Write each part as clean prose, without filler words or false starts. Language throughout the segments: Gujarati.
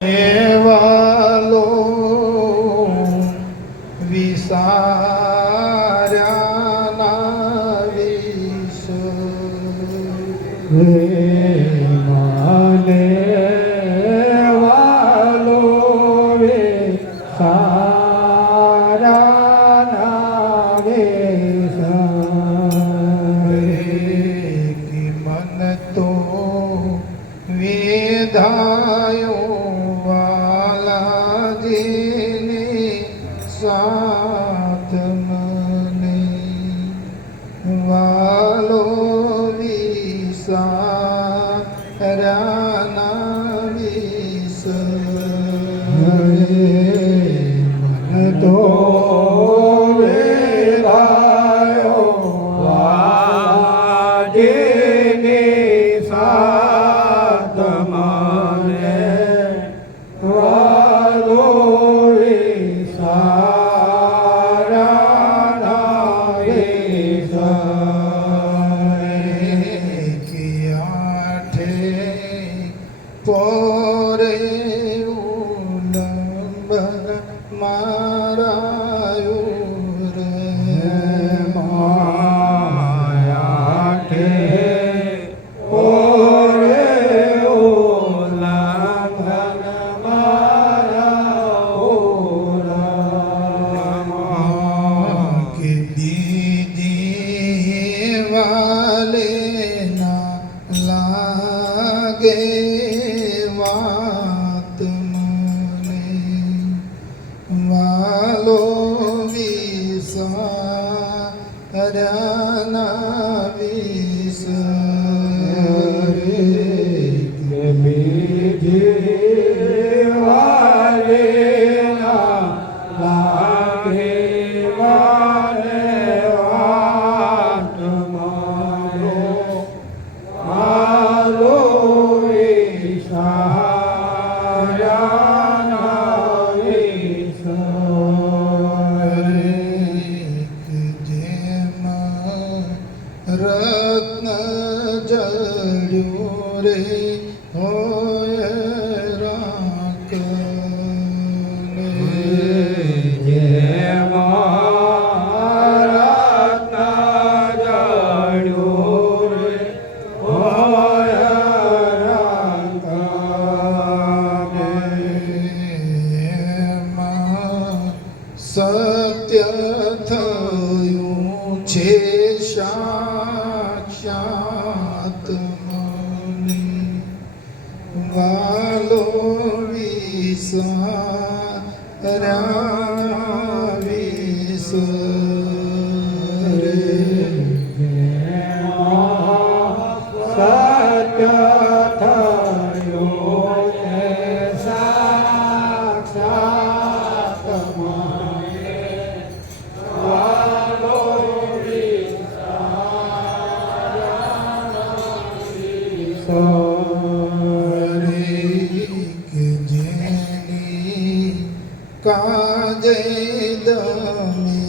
વાલો વિસાર્યાના વિષ માને વાલો વિસાર્યાના વિષ મન તો વેધાયો સાથ મને વાલો વિસાર્યાના વિષ મન તો વેરાયો વાજેની સાથ મને વાલો પોરે ઉલ્લંઘન મારાયું રે માયાઠે પોરે ઉલ્લંઘન મારાયું કે દીદી વાલે ના લાગે વાત મને વાલો વિસાર્યાના વિષ બીજી વાલે ના લાગે વાલે વાત મારો માલો વિસાર્યાના વિષ રત્ન જડ્યું રે હોય રાક સત્ય થયું છે સાક્ષાત મને વાલો વિસાર્યાના વિષ સત્ય થયો છે સાક્ષાત મને વાલો વિસાર્યાના વિષ જેની કાજે દમે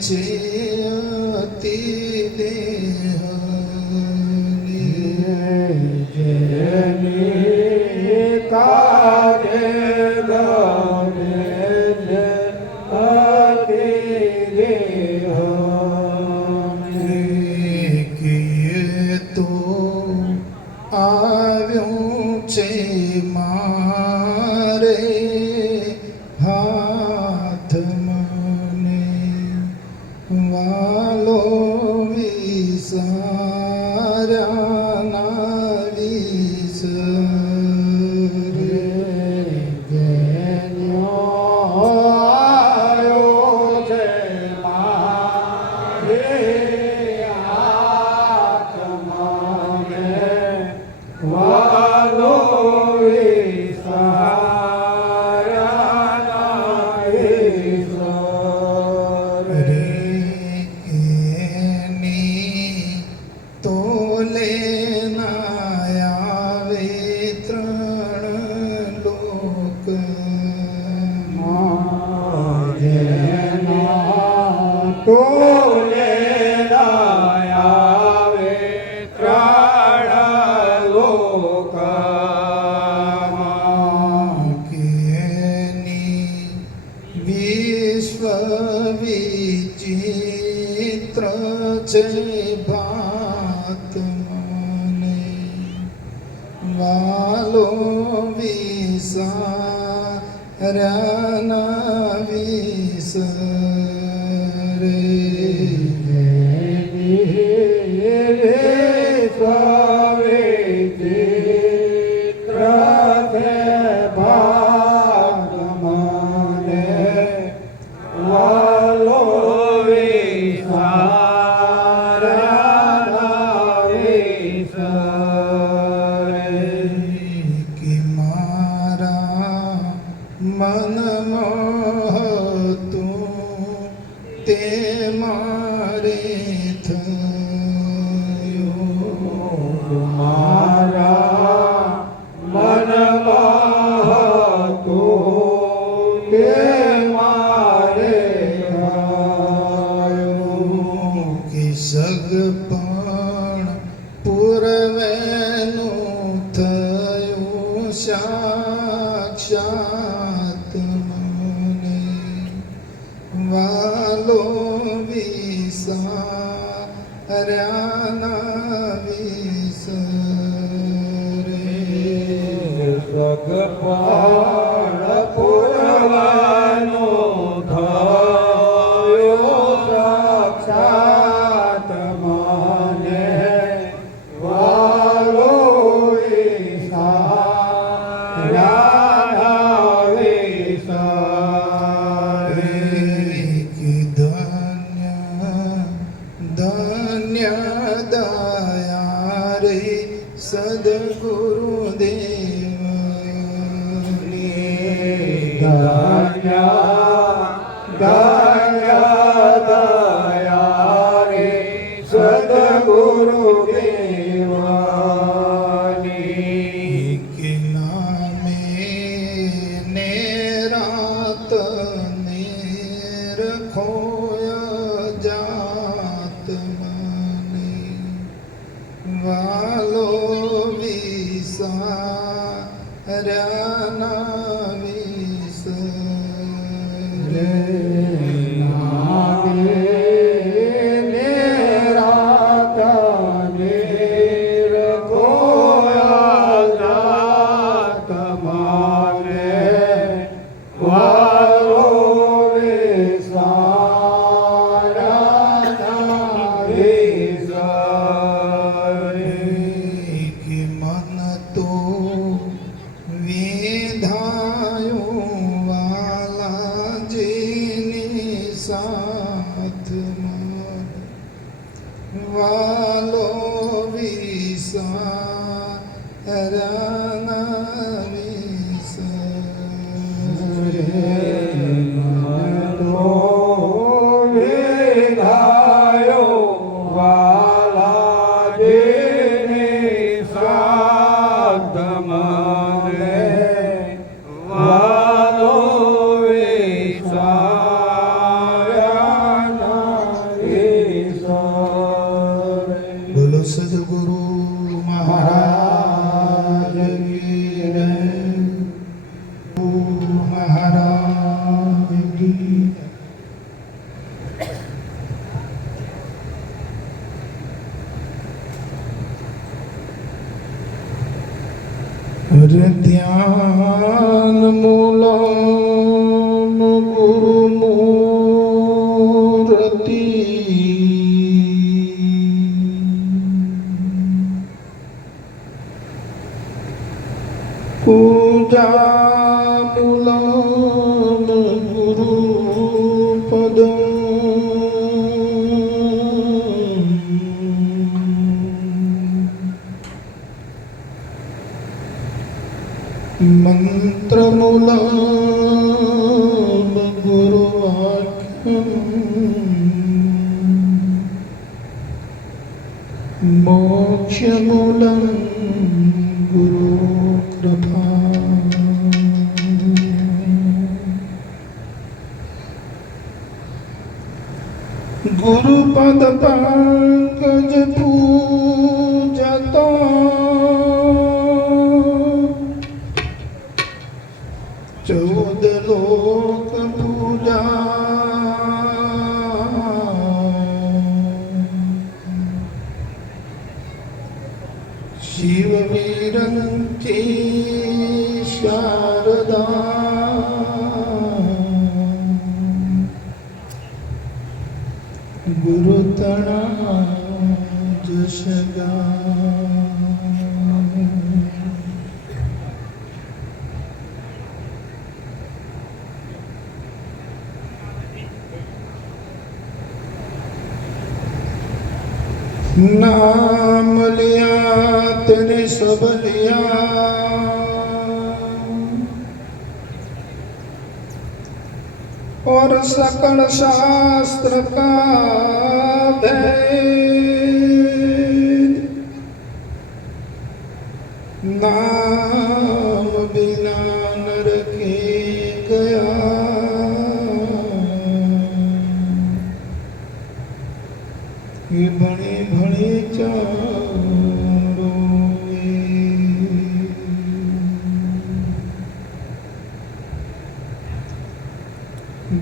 છે અતિ જેની કાજે ગમે છે અતિ દેહ તો આવ્યું છે મારે હાથ મને વાલો વિસાર્યાના વિષ વાલો વિસાર્યાના છે ભાત મને વાલો વિસાર્યાના વિસરે કે મારા મનમાં હતું તે મારે થયું મારા મનમાં હતું તે મારે થયું. કે સગપણ પૂર્વેનું થયું સાક્ષાત મને વાલો વિસાર્યાના વિસરે સગપણ પુરવાનો થયો સાક્ષાત મને વાલો વિસાર્યાના વિસરે. કે ધન્ય ધન્ય દયા રે સદગુરુદેવની ધન્ય ધન્ય દયા રે સદગુરુદેવની. કે નામે ને રાત ને રખોય જાત મને વાલો વિસાર્યાના વિસરે કે મન તો વિધાયું વાલાજીની સાથમાં વાલો વિસાર્યાના વિસરે બોલો સદગુરુ મહારાજ કી જય. મહારાજ કી જય. ધ્યાન મૂલમ ગુરુ મૂર્તિ પૂજા મૂલમ ગુરુ પદમ મંત્ર મૂલમ ગુરુ વાક્યમ મોક્ષ મૂલમ ગુરુ કૃપા. ગુરુ પદ પંકજ પૂજતો ચૌદ લોક પૂજા વરદાન ગુરુ તણા જશ ગાન नाम लिया तेने सब लिया और सकल शास्त्र का भेद नाम बिना नर के गया ये बड़े बड़े चारों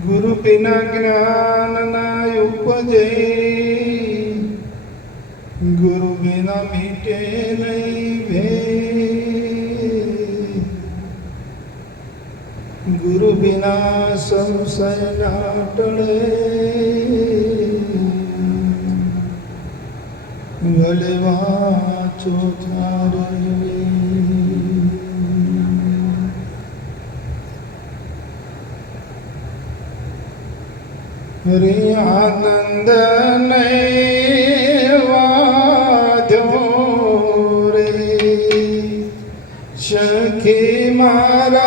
गुरु बिना ज्ञान ना उपजे गुरु बिना मीटे नहीं भेद गुरु बिना संशय ना टले भले वाचो थारे हरे आनंद नहीं वाध्यो रे सखी मारा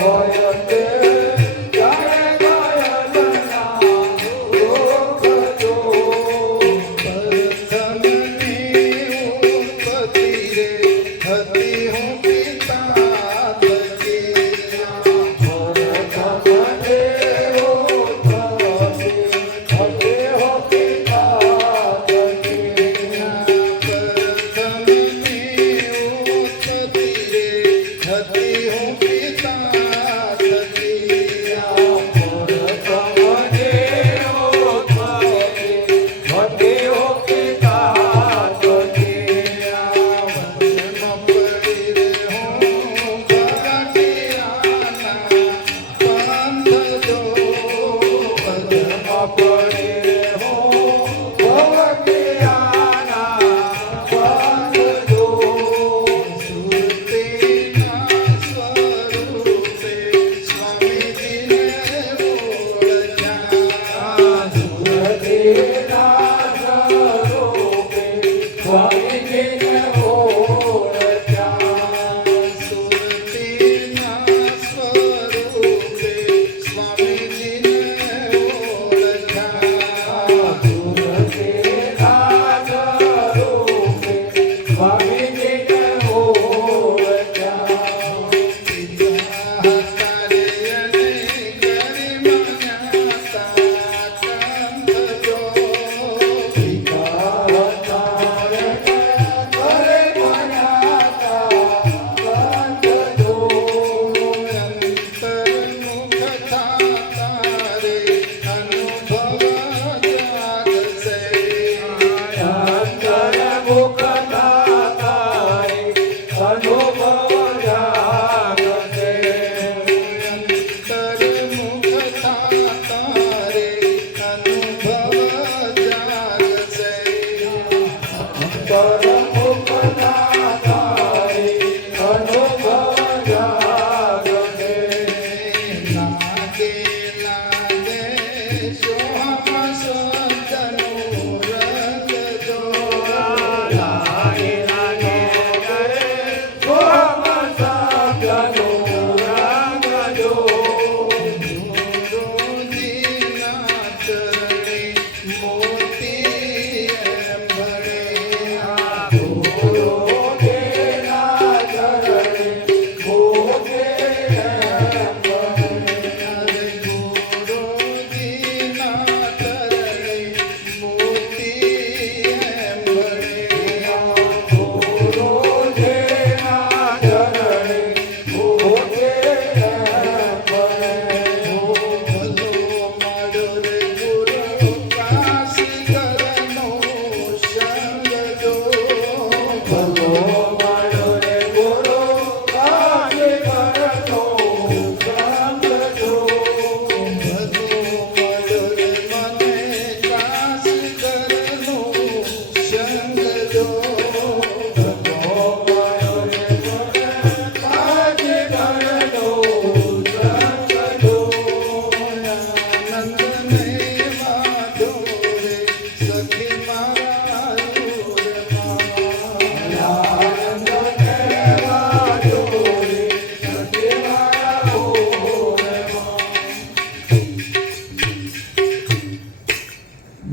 હોય તે જાણે ઘાયલના દુઃખ જો. પ્રથમની ઉત્પત્તિ રે હતી હું પિતા થકી.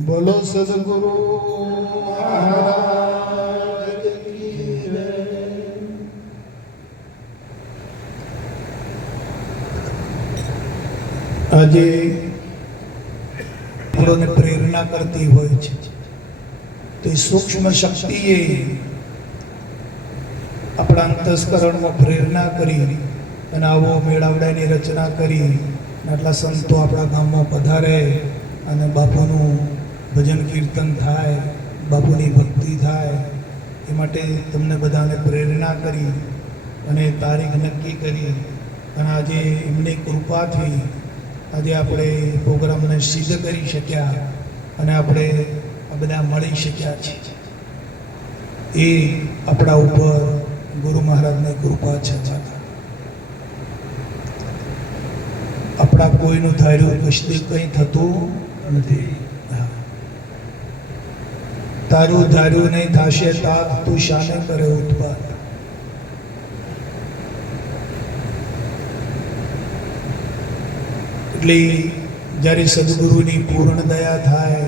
બોલો સદગુરુ મહારાજ કી જય. આજે આપણને પ્રેરણા કરતી હોય છે તે સૂક્ષ્મ શક્તિએ આપણા અંતસ્કરણમાં પ્રેરણા કરી અને આવો મેળાવડાની રચના કરી આટલા સંતો આપણા ગામમાં પધારે અને બાપુનું ભજન કીર્તન થાય, બાપુની ભક્તિ થાય એ માટે તમને બધાને પ્રેરણા કરી અને તારીખ નક્કી કરી અને આજે એમની કૃપાથી આજે આપણે પ્રોગ્રામને સિદ્ધ કરી શક્યા અને આપણે આ બધા મળી શક્યા છીએ. એ આપણા ઉપર ગુરુ મહારાજની કૃપા છે. આપણા કોઈનું ધાર્યું કશું કંઈ થતું નથી. તારું ધાર્યું નહીં થશે તાત તું શાને કરે ઉત્પાદ. એટલી જ્યારે સદગુરુની પૂર્ણ દયા થાય,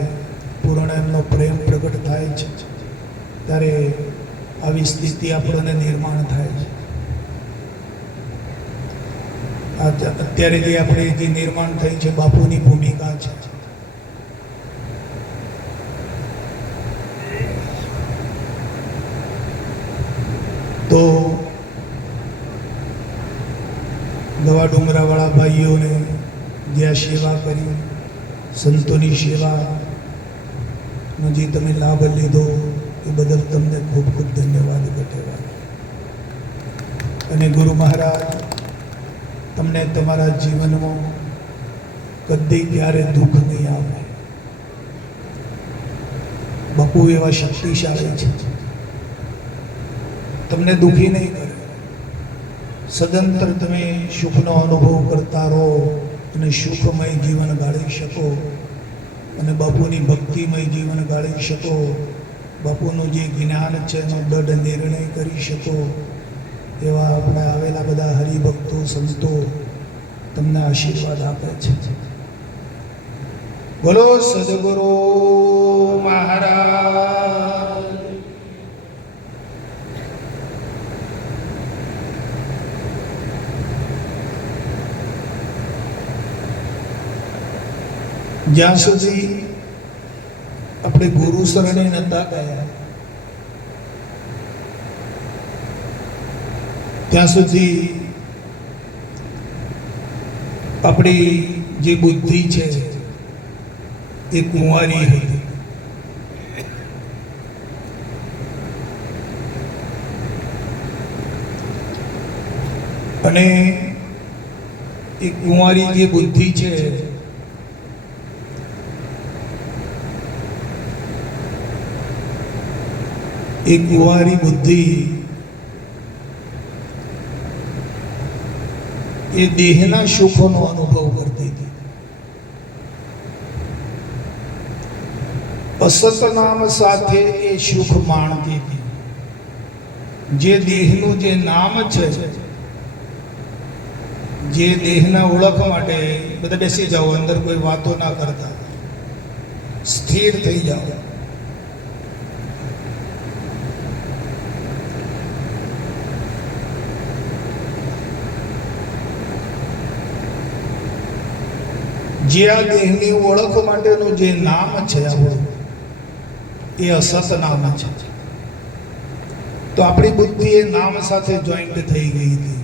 પૂર્ણ એમનો પ્રેમ પ્રગટ થાય છે, ત્યારે આવી સ્થિતિ આપણને નિર્માણ થાય છે. અત્યારે જે આપણે જે નિર્માણ થઈ છે, બાપુની ભૂમિકા છે. તો દવા ડુંગરાવાળા ભાઈઓને જે આ સેવા કરી, સંતોની સેવાનો જે તમે લાભ લીધો એ બદલ તમને ખૂબ ખૂબ ધન્યવાદ કહેવા. અને ગુરુ મહારાજ તમને તમારા જીવનમાં કદી ક્યારે દુઃખ નહીં આવે. બાપુ એવા શક્તિશાળી છે, તમને દુઃખી નહીં કરે. સદંતર તમે સુખનો અનુભવ કરતા રહો અને સુખમય જીવન ગાળી શકો અને બાપુની ભક્તિમય જીવન ગાળી શકો. બાપુનું જે જ્ઞાન છે એનો દઢ નિર્ણય કરી શકો. એવા આપણા આવેલા બધા હરિભક્તો સંતો તમને આશીર્વાદ આપે છે. બોલો સદગુરુ મહારાજ. જ્યાં સુધી આપણે ગુરુ શરણે નતા ગયા ત્યાં સુધી આપણી જે બુદ્ધિ છે એ કુંવારી હતી. અને એ કુંવારી જે બુદ્ધિ છે એ કુંવારી બુદ્ધિ એ દેહના સુખોનો અનુભવ કરતી હતી. અસત નામ સાથે એ સુખ માણતી હતી. જે દેહનું જે નામ છે, જે દેહના ઓળખ માટે બધા બેસી જાઓ, અંદર કોઈ વાતો ના કરતા, સ્થિર થઈ જાઓ. જે આ દેહની ઓળખ માટેનું જે નામ છે આપણું, એ અસત નામ છે. તો આપણી બુદ્ધિ એ નામ સાથે જોઈન્ટ થઈ ગઈ હતી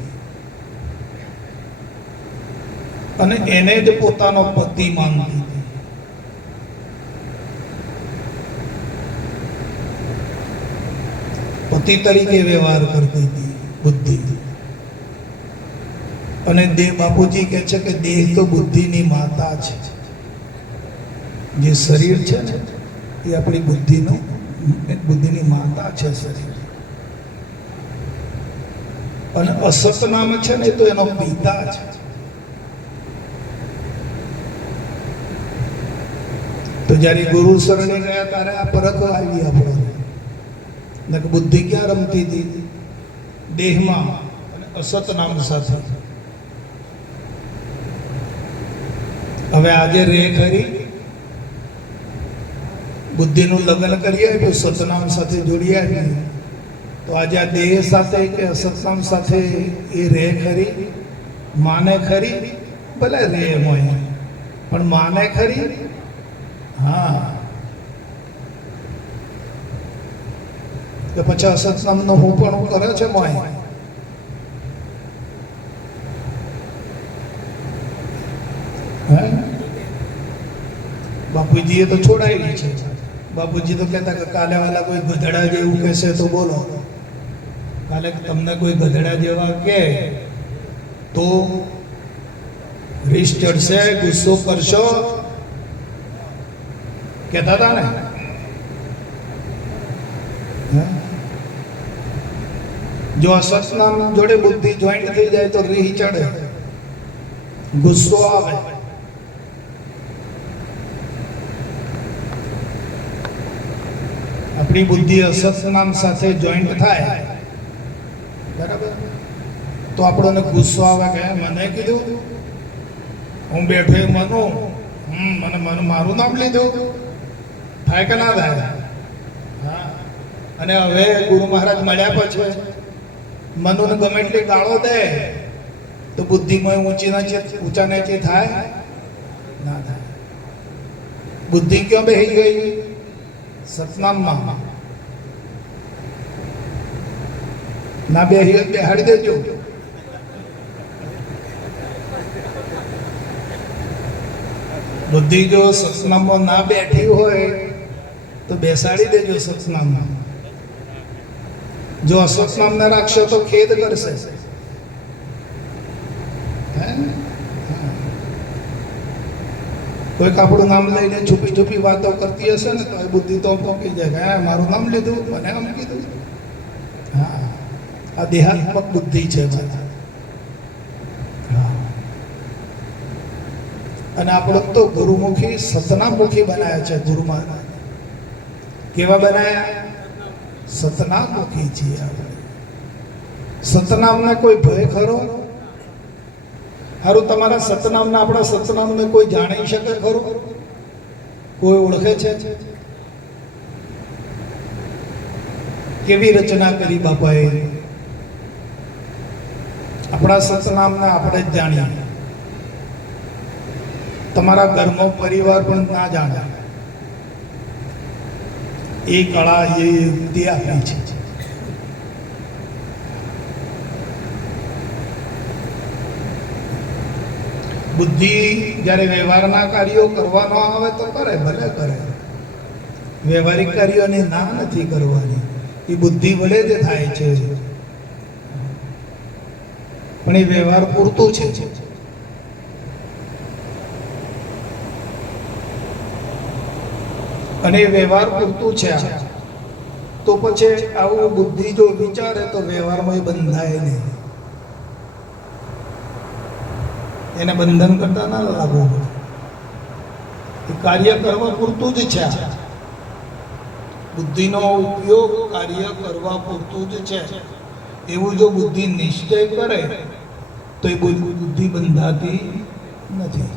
અને એને જ પોતાનો પતિ માનતી હતી. પતિ તરીકે વ્યવહાર કરતી હતી બુદ્ધિ. અને દેહ, બાપુજી કહે છે કે દેહ તો બુદ્ધિની માતા છે. જે શરીર છે ને એ આપણી બુદ્ધિની માતા છે શરીર. અને અસત નામ છે ને તો એનો પિતા છે. તો જ્યારે ગુરુ શરણે ગયા ત્યારે આ પરખ આવી આપણને. બુદ્ધિ ક્યાં રમતી હતી? દેહમાં અને અસત નામ સાથે. હવે આજે રે ખરી બુદ્ધિનું લગ્ન કરી આવ્યું, સતનામ સાથે જોડી આવ્યું. તો આજે આ દેહ સાથે કે અસતનામ સાથે એ રે ખરી? માને ખરી? ભલે રે મોય, પણ માને ખરી? હા. તો પછી અસતનામનો હું પણ કરે છે મોય. બાપુજીએ તો છોડાવી છે. બાપુજી તો કહેતા કે કાલે વાલા કોઈ ગધેડા જેવું કહેશે તો બોલો. કાલે તમને કોઈ ગધેડા જેવા કે તો રીસ ચડશે, ગુસ્સો કરશો, કહેતા હતા ને. જો અસતનામ જોડે બુદ્ધિ જોઈન્ટ થઈ જાય તો રીહ ચડે, ગુસ્સો આવે. આપણી બુદ્ધિ અસત નામ સાથે જોઈન્ટ થાય, બરાબર, તો આપણને ગુસ્સો આવે કે મને કીધું, હું બેઠો એ મનુ મને મારું નામ લીધું, થાય કે ના થાય? હા. અને હવે ગુરુ મહારાજ મળ્યા પછી મનુને ગમે એટલી ગાળો દે તો બુદ્ધિમાં ઊંચા નીચે થાય ના થાય. બુદ્ધિ ક્યાં બેહી ગઈ? સતનામમાં. ના બેહી બેહાડી દેજો. બુદ્ધિ જો સત્સંગમાં ના બેઠી હોય તો બેસાડી દેજો સત્સંગમાં. જો અસત્સંગ ના રાખશો તો ખેદ કરશે. કોઈક આપણું નામ લઈને છુપી છુપી વાતો કરતી હશે ને તો એ બુદ્ધિ તો પોકી જાય કે હા મારું નામ લીધું, મને આમ કીધું. હા, આ દેહાત્મક બુદ્ધિ છે. અને આપણે તો ગુરુમુખી સતનામુખી બનાવ્યા છે. ગુરુ મહારાજ કેવા બનાવ્યા? સતનામુખી છીએ આપણે. સતનામને કોઈ ભય ખરો? હારું, તમારા સતનામને આપણા સતનામને કોઈ જાણી શકે ખરું? કોઈ ઓળખે છે? કેવી રચના કરી બાપાએ? આપણા સતનામને આપણે જ જાણીએ. તમારા ઘરનો પરિવાર પણ ના જાણે. એ કળા, એ યુક્તિ આપી છે. બુદ્ધિ જ્યારે વ્યવહારના કાર્યો કરવાનો આવે તો કરે, ભલે કરે. વ્યવહારિક કાર્યોને ના નથી કરવાની, એ બુદ્ધિ વડે જ થાય છે. પણ એ વ્યવહાર પૂરતું છે. અને વ્યવહાર પૂરતું છે તો પછી આવું બુદ્ધિ જો વિચારે તો વ્યવહારમાં બંધાય નહીં. એને બંધન કરતા ના લાગવું પડે. એ કાર્ય કરવા પૂરતું જ છે. બુદ્ધિનો ઉપયોગ કાર્ય કરવા પૂરતું જ છે. એવું જો બુદ્ધિ નિશ્ચય કરે તો એ બુદ્ધિ બંધાતી નથી.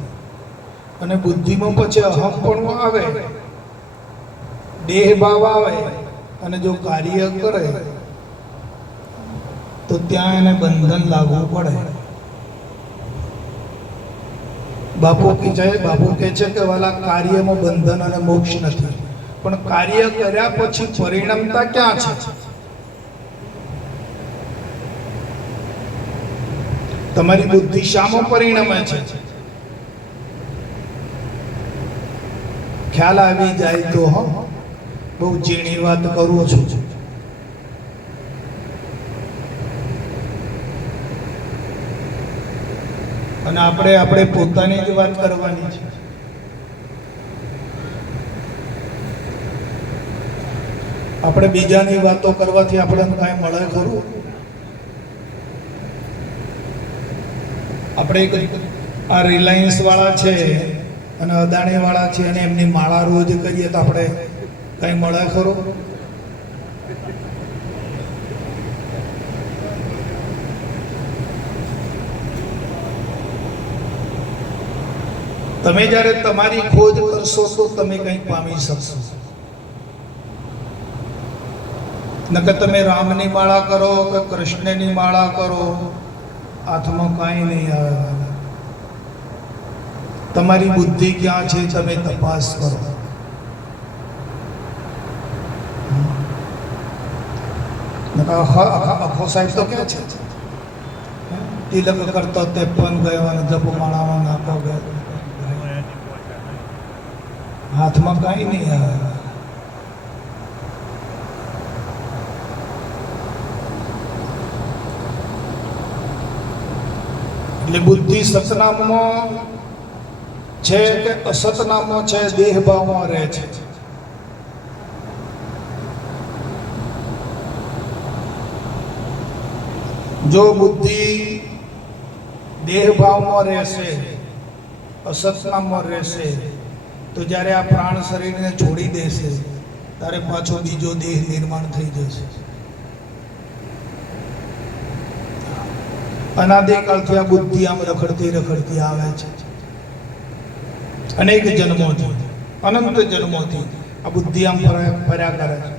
અને બુદ્ધિમાં પછી અહમપણું આવે, દેહ ભાવ આવે, અને જો કાર્ય કરે તો ત્યાં એને બંધન લાગવું પડે. બાપુ કહે છે કે વાલા કાર્યમાં બંધન અને મોક્ષ નથી, પણ કાર્ય કર્યા પછી પરિણમતા ક્યાં છે? તમારી બુદ્ધિ શામાં પરિણમે છે? ખ્યાલ આવી જાય તો બહુ ઝીણી વાત કરું છું. અને આપણે પોતાની જ વાત કરવાની છે. આપણે બીજાની વાતો કરવાથી આપણને કાંઈ મળે ખરું? આપણે આ રિલાયન્સ વાળા છે અને અદાણી વાળા છે અને એમની માળા રોજ કરીએ તો આપણે કઈ મળે ખરું? તમે જ્યારે તમારી ખોજ કરશો તો તમે કંઈક પામી શકશો. નકર તમે રામની માળા કરો કે કૃષ્ણની માળા કરો, હાથમાં કાંઈ નહીં આવે. તમારી બુદ્ધિ ક્યાં છે તમે તપાસ કરો. અખો સાહેબ તો ક્યાં છે? તિલક કરતો 53 ગયો અને જપ માળામાં નાખો ગયો, હાથમાં કાંઈ નહીં આવે. એટલે બુદ્ધિ સતનામમાં છે કે અસતનામમાં છે? દેહ ભાવમાં રહે છે. જો બુદ્ધિ દેહ ભાવમાં રહેશે, અસતનામમાં રહેશે, તો જ્યારે આ પ્રાણ શરીરને છોડી દેશે ત્યારે પાછો બીજો દેહ નિર્માણ થઈ જશે. અનાદિકાળથી આ બુદ્ધિ આમ રખડતી આવે છે. અનેક જન્મોથી, અનંત જન્મોથી આ બુદ્ધિ આમ ફર્યા કરે છે.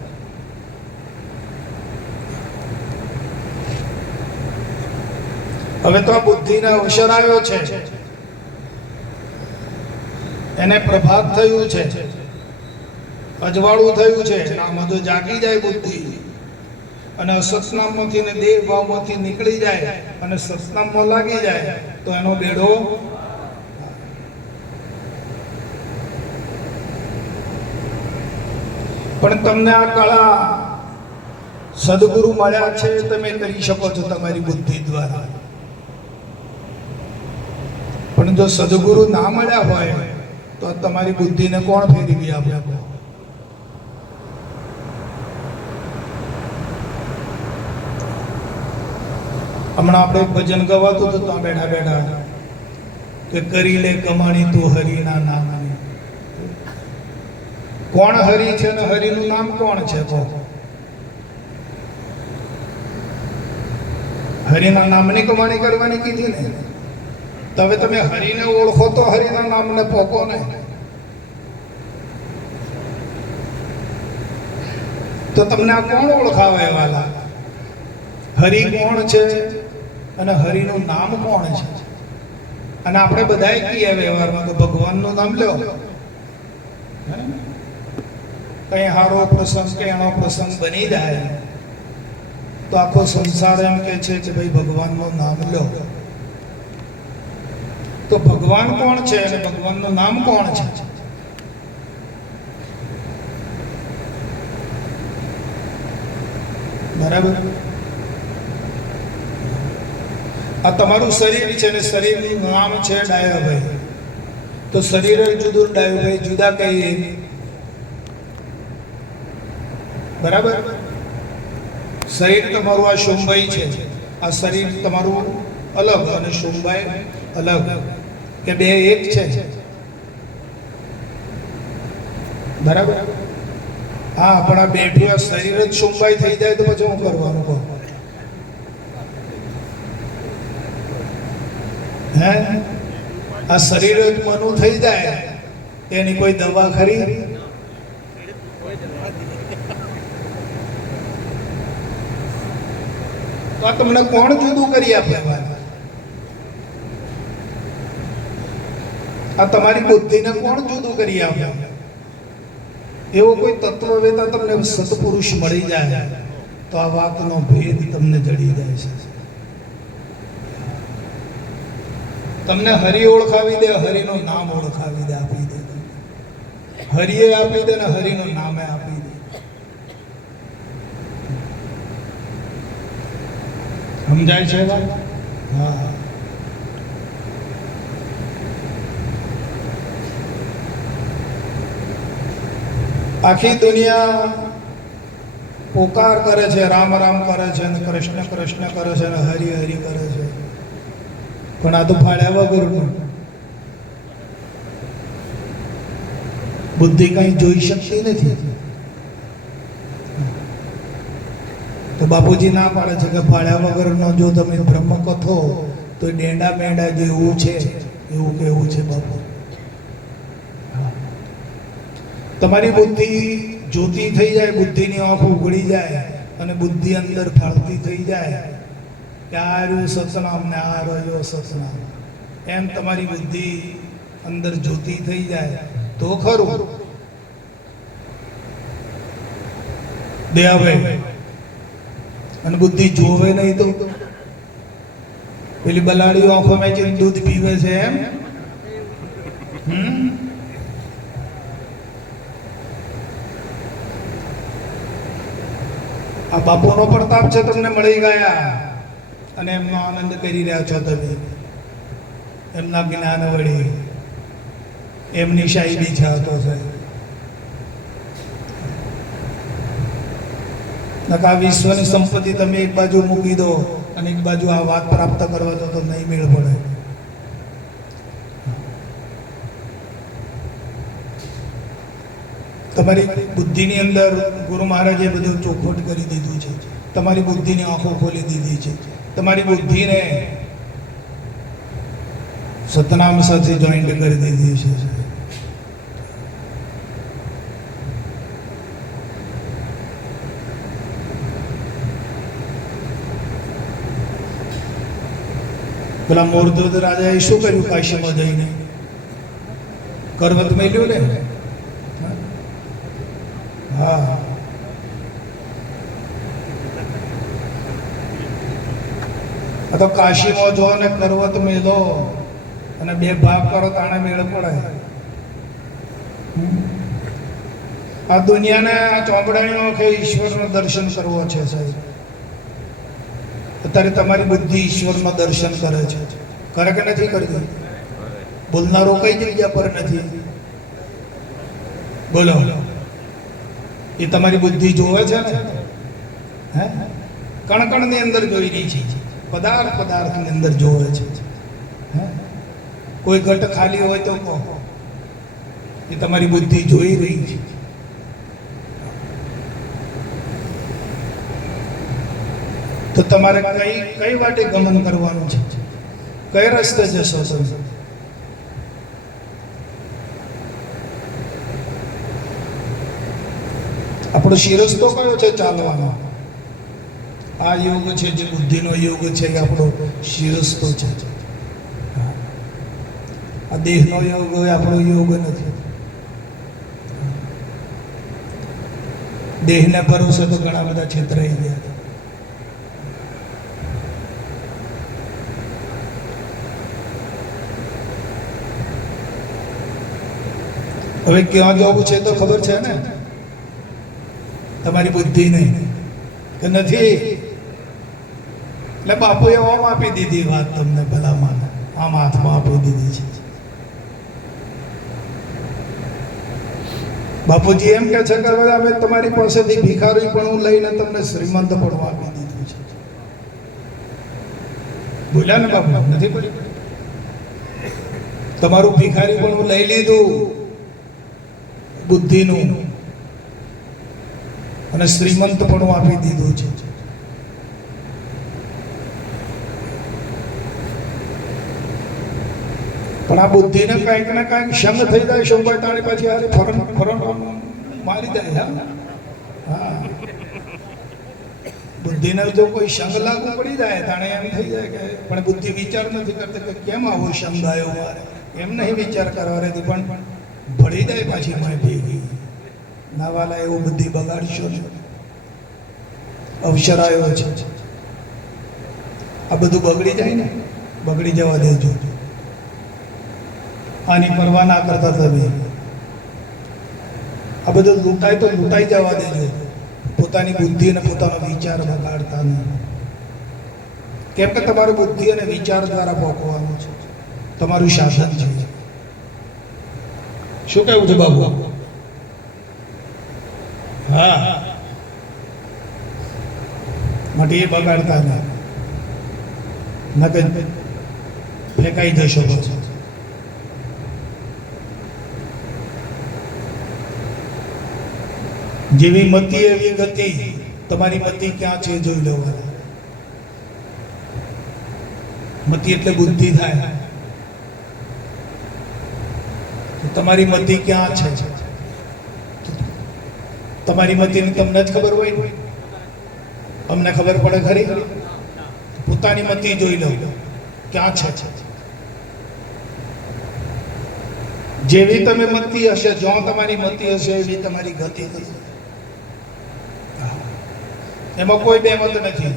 હવે તો આ બુદ્ધિને અવસર આવ્યો છે, એને પ્રભાત થયું છે, અજવાળું થયું છે. આમાં જો જાગી જાય બુદ્ધિ અને અસતનામમાંથી ને દેહ ભાવમાંથી નીકળી જાય અને સતનામમાં લાગી જાય તો એનો બેડો. પણ તમને આ કળા સદગુરુ મળ્યા છે, તમે કરી શકો છો તમારી બુદ્ધિ દ્વારા. પણ જો સદગુરુ ના મળ્યા હોય તો તમારી બુદ્ધિને કોણ ફેરવી આપે? હમણાં આપણે એક ભજન ગવાતું હતું ત્યાં બેઠા બેઠા કે કરી લે કમાણી તું હરિના નામની. કોણ હરિ છે ને હરિનું નામ કોણ છે? હરિના નામની કમાણી કરવાની કીધી ને. તો હવે તમે હરિને ઓળખો તો હરિના નામને પોકો ને. તો તમને આ કોણ ઓળખાવે વાલા? હરિ કોણ છે અને હરિનું નામ કોણ છે? અને આપણે બધાએ કહીએ વ્યવહારમાં તો ભગવાનનું નામ લો. કઈ હારો પ્રસંગ કે એનો પ્રસંગ બની જાય તો આખો સંસાર એમ કે છે કે ભાઈ ભગવાનનું નામ લો. તો ભગવાન કોણ છે અને ભગવાનનું નામ કોણ છે? બરાબર. આ તમારું શરીર છે ને શરીરનું નામ છે ડાયાભાઈ. તો શરીર જુદું, ડાયાભાઈ જુદા કહીએ. બરાબર. શરીર તમારું આ શોભાઈ છે, આ શરીર તમારું અલગ અને શોભાઈ અલગ, કે બે એક છે? બરાબર. હા, પણ આ બેઠું આ શરીર જ શોભાઈ થઈ જાય તો પછી શું કરવાનું કહો? હે, આ શરીર જ મનું થઈ જાય એની કોઈ દવા ખરી? તો આ તમને કોણ જુદું કરી આપે? આ તમારી બુદ્ધિને કોણ જુદું કરી આપે? એવો કોઈ તત્વવેતા તમને સત્પુરુષ મળી જાય તો આ વાતનો ભેદ તમને જડી જાય છે. તમને હરિ ઓળખાવી દે, હરિનું નામ ઓળખાવી દે, આપી દે. હરિએ આપી દે ને હરિનું નામે આપી દે. સમજાય છે વાત? હા. આખી દુનિયા પોકાર કરે છે, રામ રામ કરે છે અને કૃષ્ણ કૃષ્ણ કરે છે અને હરિ હરિ કરે છે. પણ આ તો ફાળ્યા વગરનું. બુદ્ધિ કઈ જોઈ શકતી નથી. તો બાપુજી ના પાડે છે કે ફાળ્યા વગરનો જો તમે બ્રહ્મ કથો તો ડેંડા બેંડા જેવું છે એવું કેવું છે બાપુ. તમારી બુદ્ધિ જ્યોતિ થઈ જાય, બુદ્ધિની આંખો ઉઘડી જાય અને બુદ્ધિ અંદર ફાળતી થઈ જાય કે આ રહ્યું સતનામ ને આ રહ્યો સતનામ, એમ તમારી બુદ્ધિ અંદર જ્યોતિ થઈ જાય તો ખરું. દયાભાઈ, અને બુદ્ધિ જોવે નહીં તો પેલી બલાડીઓ આંખો મેચીને દૂધ પીવે છે એમ. આ બાપુનો પ્રતાપ છે, તમને મળી ગયા અને એમનો આનંદ કરી રહ્યા છો તમે. એમના જ્ઞાન વળી, એમની શાયરી છે તો છે. નકા વિશ્વની સંપત્તિ તમે એક બાજુ મૂકી દો અને એક બાજુ આ વાત પ્રાપ્ત કરવા દો તો નહીં મેળ પડે. તમારી બુદ્ધિની અંદર ગુરુ મહારાજે બધું ચોખવટ કરી દીધું છે. તમારી બુદ્ધિની આંખો ખોલી દીધી છે. તમારી બુદ્ધિને સતનામ સાથે જોઈન્ટ કરી દીધી છે. પેલા મોરધોધ રાજાએ શું કર્યું કાશીમાં જઈને? કરવત મેલ્યું ને. હા, આ તો કાશીમાં જો ને કરવત મેલો અને બે ભાગ કરો તાણે મેળ પડે. આ દુનિયાના ચોપડાણીઓ કે ઈશ્વરનું દર્શન કરવો છે સાહેબ. અત્યારે તમારી બુદ્ધિ ઈશ્વરમાં દર્શન કરે છે, કરે કે નથી કરતી? બોલનારો કઈ જગ્યા પર નથી? બોલો, એ તમારી બુદ્ધિ જોવે છે ને? હે, કણકણની અંદર જોઈ રહી છે, પદાર્થની અંદર જોવે છે. હે, કોઈ ઘટ ખાલી હોય તો કહો, એ તમારી બુદ્ધિ જોઈ રહી છે. તો તમારે કઈ વાટે ગમન કરવાનું છે? કઈ રસ્તે જશો તમે? આપણો શિરસ્તો કયો છે ચાલવાનો? આ યોગ છે, જે બુદ્ધિનો યોગ છે, એ આપણો શિરસ્તો છે. આ દેહનો યોગ હોય, આપણો યોગ નથી. દેહને ભરોસે તો ઘણા બધા છેતરાઈ ગયા. હવે ક્યાં જવું છે તો ખબર છે ને? તમારી બુદ્ધિ નહીં કે નથી? એટલે બાપુએ આમ આપી દીધી વાત તમને, ભલામાં આમ હાથમાં આપી દીધી છે. બાપુજી એમ કે છે કે હવે અમે તમારી પાસેથી ભિખારી પણ લઈને તમને શ્રીમંત પણ આપી દીધું છે. બોલ્યા ને બાપુ? નથી બોલ્યા? તમારું ભિખારી પણ લઈ લીધું બુદ્ધિનું, અને શ્રીમંત પણ આપી દીધું છે. પણ આ બુદ્ધિને કંઈક ને કંઈક સંગ થઈ જાય, શોભાઈ તાણી પાછી હારે ફરણ મારી જાય. હા, બુદ્ધિને જો કોઈ સંગ લાગુ પડી જાય તાણે એમ થઈ જાય કે, પણ બુદ્ધિ વિચાર નથી કરતી કે કેમ આવો સંગ આવ્યો મારે, એમ નહીં વિચાર કરવા રહેતી, પણ ભળી જાય પાછી માય ભેગી. નાવાલા એવું બુદ્ધિ બગાડશો ને. અવસર આવ્યો છે, આ બધું બગડી જાય ને, બગડી જવા દેજો. આની પરવા ના કરતા તમે. આ બધું લૂંટાય તો લૂંટાઈ જવા દેજો. પોતાની બુદ્ધિ અને પોતાનો વિચાર બગાડતા નહીં. કેમ કે તમારું બુદ્ધિ અને વિચાર દ્વારા ભોગવવાનું છે, તમારું શાસન છે. શું કહેવું છે બાબુ? હા, માટે એ બગાડતા નહીં, નકર ફેંકાઈ જશો. જેવી મતિ એવી ગતિ. તમારી મતિ ક્યાં છે જોઈ લેવાના. મતિ એટલે બુદ્ધિ થાય. તમારી મતિ ક્યાં છે? તમારી મતિની તમને જ ખબર હોય, અમને ખબર પડે ખરી? પોતાની મતિ જોઈ લો ક્યાં છે. જેવી તમે મતિ હશે, જ્યાં તમારી મતિ હશે એવી તમારી ગતિ થશે. એમાં કોઈ બે મત નથી.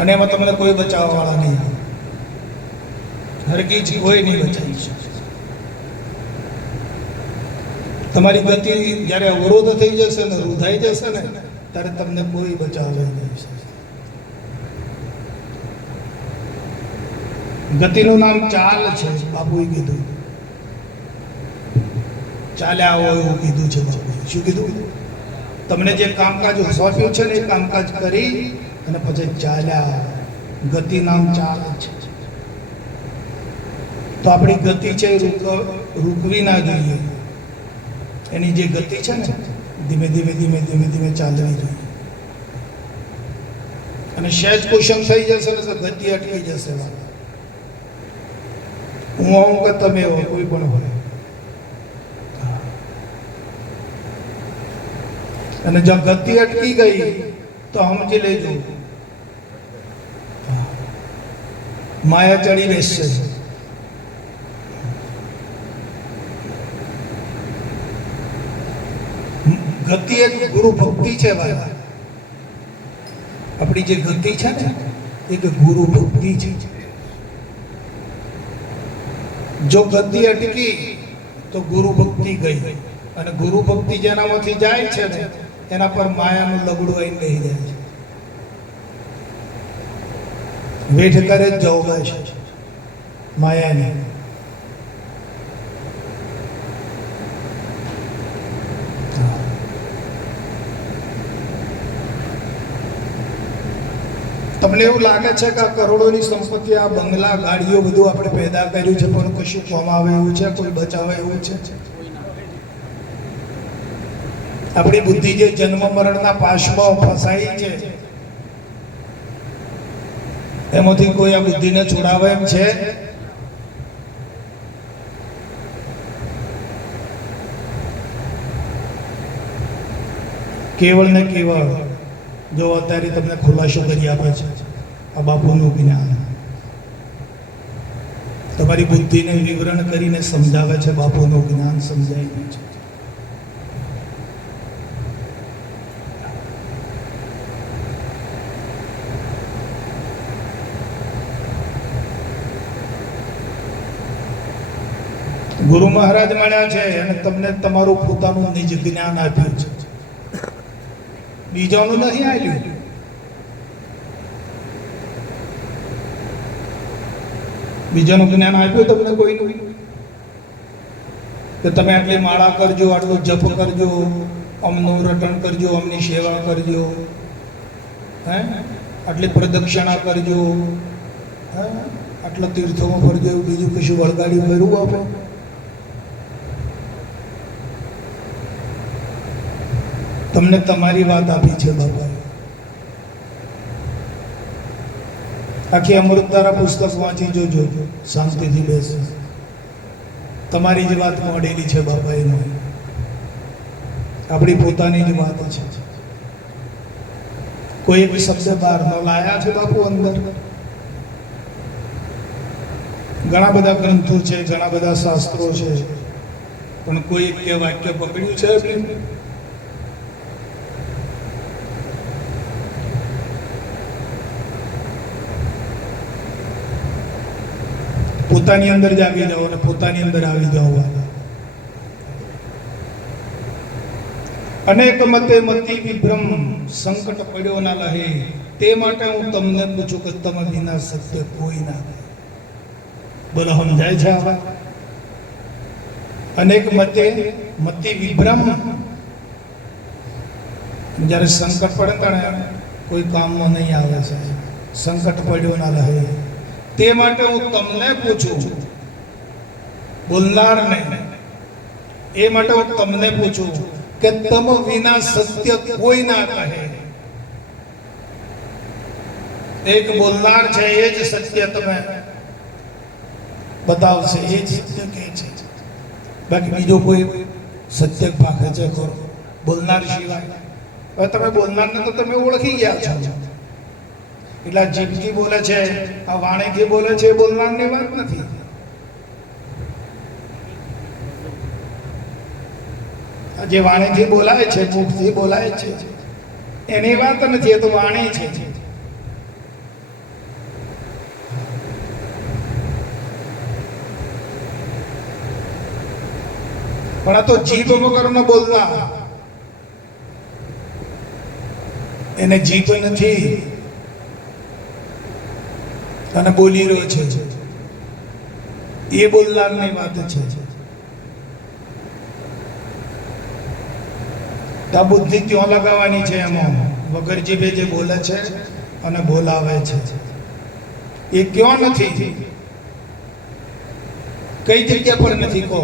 અને એમાં તમને કોઈ બચાવવા વાળા નહીં. હરગીજ કોઈ નહીં બચાવી શકે. તમારી ગતિ જ્યારે અવરોધ થઈ જશે ને, રૂધાઈ જશે ને, ત્યારે તમને કોઈ બચાવે નહીં. ગતિનું નામ ચાલ છે, બાપુએ કીધું. ચાલ્યા આવો એવું કીધું છે બાપુએ. શું કીધું? તમને જે કામકાજ સોંપ્યું છે ને, એ કામકાજ કરી અને પછી ચાલ્યા. ગતિ નામ ચાલ છે. તો આપણી ગતિ છે રૂકવી ના જોઈએ. એની જે ગતિ છે ને, ધીમે ધીમે ધીમે ધીમે ધીમે ચાલવી જોઈએ. અને સહેજ કુશમ થઈ જશે ને તો ગતિ અટકી જશે. હું આવું કે તમે હો, કોઈ પણ હોય. અને જો ગતિ અટકી ગઈ તો સમજી લેજો માયા ચડી બેસશે. ગતિ એક ગુરુ ભક્તિ છે ભાઈ. આપણી જે ગતિ છે ને એક ગુરુ ભક્તિ છે. જો ગતિ અટકી તો ગુરુ ભક્તિ ગઈ, અને ગુરુ ભક્તિ જેનામાંથી જાય છે ને એના પર માયાનું લગડું આવીને લઈ જાય છે. વેઠ કરે જ જવું છે માયાની. તમને એવું લાગે છે કે આ કરોડોની સંપત્તિ, આ બંગલા, ગાડીઓ બધું આપણે પેદા કર્યું છે, પણ કશું કમાવે એવું છે, કોઈ બચાવે એવું છે? આપણી બુદ્ધિ જે જન્મ મરણના પાશમાં ફસાઈ છે, એમાંથી કોઈ આ બુદ્ધિને છોડાવે એમ છે? કેવળ ને કેવળ જો અત્યારે તમને ખુલાસો કરી આપે છે આ બાપુનું જ્ઞાન. તમારી બુદ્ધિને વિવરણ કરીને સમજાવે છે, બાપુનું જ્ઞાન સમજાવી દે છે. ગુરુ મહારાજ મળ્યા છે અને તમને તમારું પોતાનું નિજ જ્ઞાન આપ્યું છે, બીજાનું નહીં આપ્યું. બીજાનું જ્ઞાન આપ્યું તમને કોઈનું કે તમે આટલી માળા કરજો, આટલું જપ કરજો, અમનું રટણ કરજો, અમની સેવા કરજો, હે આટલી પ્રદક્ષિણા કરજો, હે આટલા તીર્થોમાં ફરજો, એવું બીજું કશું વળગાડી ભર્યું આપો? તમને તમારી વાત આપી છે બાપા. આખી અમૃતધારા પુસ્તક વાંચી જોજો, શાંતિથી બેસો. તમારી જ વાત મળેલી છે બાપા. એમાં આપણી પોતાની જ વાત છે. કોઈ એક શબ્દ બહાર ન લાયા છે બાપુ અંદર. ઘણા બધા ગ્રંથો છે, ઘણા બધા શાસ્ત્રો છે, પણ કોઈ એક વાક્ય પકડ્યું છે આપણે? પોતાની અંદર જાગી જાઓ અને પોતાની અંદર આવી જાઓ. અનેક મતે મતિ વિભ્રમ, સંકટ પડ્યો ના લહે, તે માટે હું તમને પૂછું કે તમે વિના સત્ય કોઈ ના. બોલો સમજાય છે આવા? અનેક મતે મતિ વિભ્રમ, જ્યારે સંકટ પડે ત્યારે કોઈ કામમાં નહીં આવે છે. સંકટ પડ્યો ના રહે, તે માટે હું તમને પૂછું, બોલનારને. એ માટે હું તમને પૂછું કે તમ વિના સત્ય કોઈ ના કહે. એક બોલનાર છે, એ જ સત્ય તમે બતાવશે, એ જ સત્ય કહે છે. બાકી બીજો કોઈ સત્ય ભાખે છે ખરો બોલનાર સિવાય? હવે તમે બોલનારને તો તમે ઓળખી ગયા છો. એટલે જીભથી બોલે છે, આ વાણીથી બોલે છે, એ બોલનારની વાત નથી. જે વાણીથી બોલાય છે, મુખથી બોલાય છે, એની વાત નથી, એ તો વાણી છે. પણ આ તો જીભ વગરનો બોલનાર, એને જીભ નથી અને બોલી રહ્યો છે, એ બોલનારની વાત છે. આ બુદ્ધિ ક્યાં લગાવવાની છે? એમાં વગર જીભે જે બોલે છે અને બોલાવે છે, એ ક્યાં નથી? કઈ જગ્યા પર નથી કહો?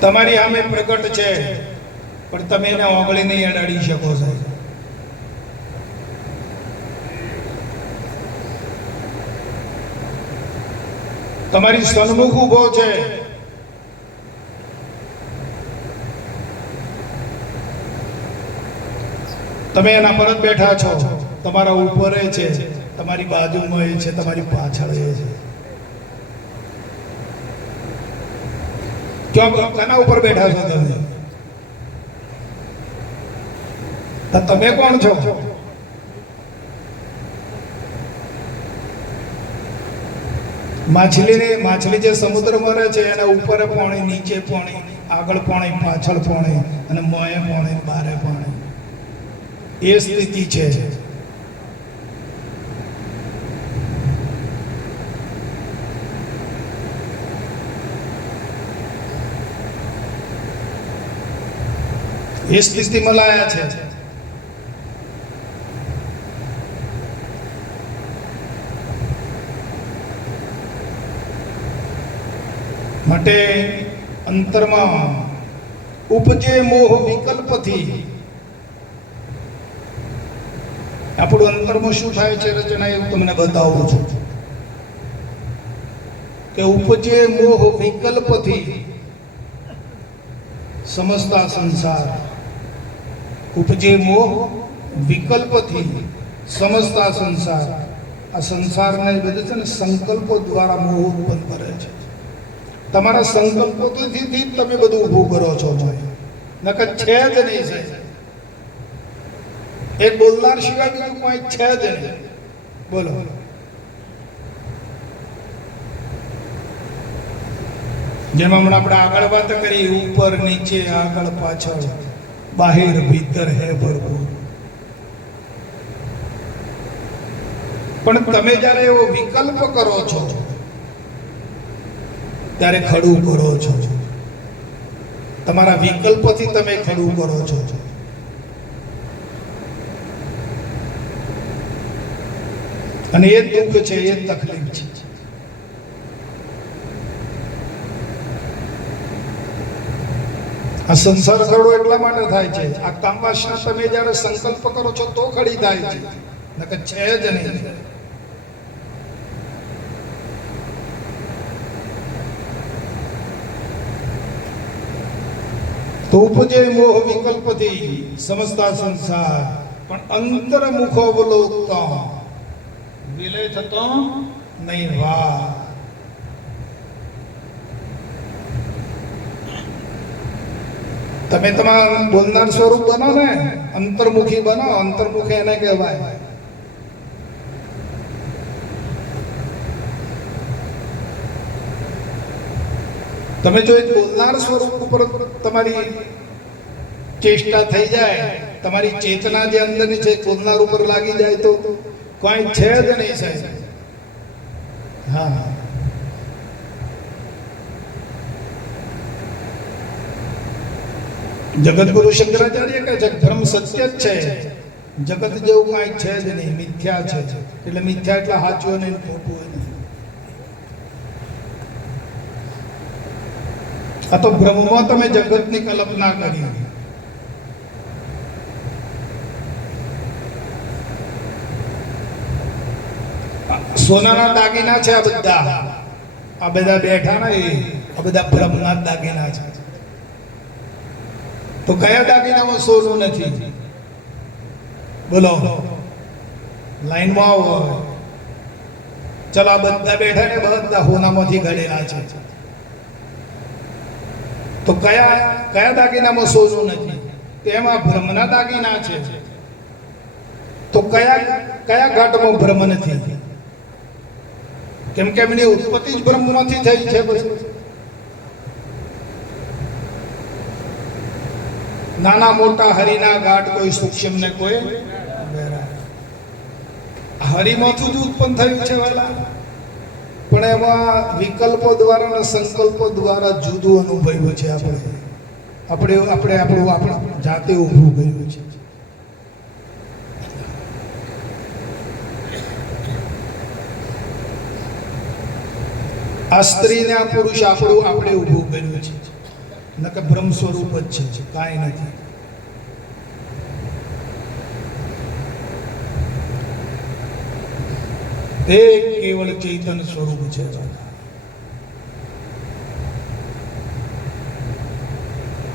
તમારી સામે પ્રગટ છે, પણ તમે એને ઓગળી નહીં અડાડી શકો છો. તમારી સન્મુખ ઉભો છે, તમે એના પર જ બેઠા છો, તમારા ઉપર એ છે, તમારી બાજુમાં એ છે, તમારી પાછળ એ છે. ક્યાં કોના ઉપર બેઠા છો તમે? તો તમે કોણ છો? માછલી જે સમુદ્રમાં રહે છે એના ઉપર પાણી, નીચે પાણી, આગળ પાણી, પાછળ પાણી, અને મોએ પાણી, બારે પાણી. એ સ્થિતિ છે. એ સ્થિતિમાં લાયા છે. માટે અંતરમાં ઉપજે મોહ વિકલ્પથી. આપણું અંતરમાં શું થાય છે રચના, એવું તમને બતાવું છું કે ઉપજે મોહ વિકલ્પથી સમજતા સંસાર. ઉપજે મોહ વિકલ્પથી સમજતા સંસાર. આ સંસારને બધું છે ને સંકલ્પો દ્વારા મોહ ઉત્પન્ન કરે છે. તમારા સંકલ્પોથી જ તમે બધું ઊભું કરો છો. નકર છે જ નહીં સાહેબ. એક બોલનાર સિવાય બીજું કોઈ છે જ નહીં. બોલો. જેમ હમણાં આપણે આગળ વાત કરી, ઉપર નીચે આગળ પાછળ, બાહિર ભીતર હે ભરપૂર. પણ તમે જ્યારે એવો વિકલ્પ કરો છો ત્યારે ખડું કરો છો. તમારા વિકલ્પથી તમે ખડું કરો છો. અને એ દુઃખ છે, એ તકલીફ છે. આ સંસાર ખડો એટલા માટે થાય છે, આ કામવાસના તમે જ્યારે સંકલ્પ કરો છો તો ખડી થાય છે, નકર છે જ નહીં. તો ઉપજે મોહ વિકલ્પથી સમજતા સંસાર, પણ અંતર્મુખ અવલોકતા વિલય થતો નહીં. વાહ. તમે તમારા બોલનાર સ્વરૂપ બનો ને, અંતર્મુખી બનો. અંતર્મુખી એને કહેવાય. તમે જો એક બોલનાર સ્વરૂપ ઉપર તમારી ચેષ્ટા થઈ જાય, તમારી ચેતના જે અંદરની છે બોલનાર ઉપર લાગી જાય તો કોઈ છે જ નહીં સાહેબ. હા, જગતગુરુ શંકરાચાર્ય કહે છે ધર્મ સત્ય જ છે, જગત જેવું કાંઈ છે જ નહીં, મિથ્યા છે. એટલે મિથ્યા એટલે સાચું નહીં, ખોટું નહીં. આ તો બ્રહ્મમાં તમે જગતની કલ્પના કરી. સોનાના દાગીના છે આ બધા. આ બધા બેઠા ને આ બધા બ્રહ્મના દાગીના છે. તો કયા દાગીનામાં સોનું નથી? બોલો, લાઈનમાં આવો. ચલો, આ બધા બેઠા ને બધા હોનામાંથી ઘડેલા છે. તો કયા દાગીનામાં સોનું નથી? તેમાં બ્રહ્મના દાગીના છે. તો કયા ઘાટમાં બ્રહ્મ નથી? કેમ કે એમની ઉત્પત્તિ જ બ્રહ્મમાંથી થઈ છે. નાના મોટા હરિના ઘાટ કોઈ સૂક્ષ્મ ને કોઈ હરિમાંથી જ ઉત્પન્ન થયું છે વાલા. પણ એમાં વિકલ્પો દ્વારા અને સંકલ્પો દ્વારા જુદું અનુભવ્યું છે. આપણે આપણું જાતે ઊભું કર્યું છે. આ સ્ત્રી ને આ પુરુષ આપણે ઊભું કર્યું છે. નકર બ્રહ્મ સ્વરૂપ જ છે, કાંઈ નથી. તે કેવળ ચૈતન્ય સ્વરૂપ છે.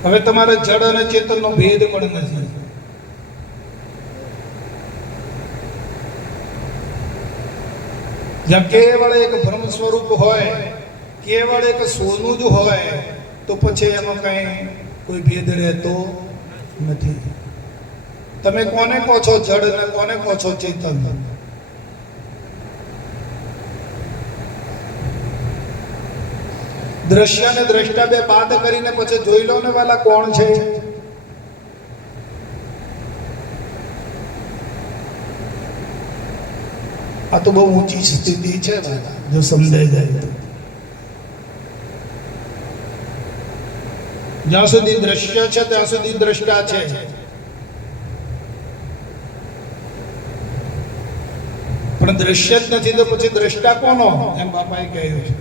હવે તમારે જડ અને ચેતનનો ભેદ પણ નથી. જ્યાં કેવળ એક બ્રહ્મ સ્વરૂપ હોય, કેવળ એક સોનું જ હોય, તો પછી એમાં કઈ કોઈ ભેદ રહેતો નથી. તમે કોને કહો છો જડ ને કોને કહો છો ચેતન? દ્રશ્ય અને દ્રષ્ટા બે બાદ કરીને પછી જોઈ લો ને વાલા કોણ છે. આ તો બહુ ઊંચી સ્થિતિ છે વાલા, જો સમજાઈ જાય તો. જ્યાં સુધી દ્રશ્ય છે ત્યાં સુધી દ્રષ્ટા છે. પણ દ્રશ્ય જ નથી તો પછી દ્રષ્ટા કોનો? એમ બાપાએ કહ્યું છે.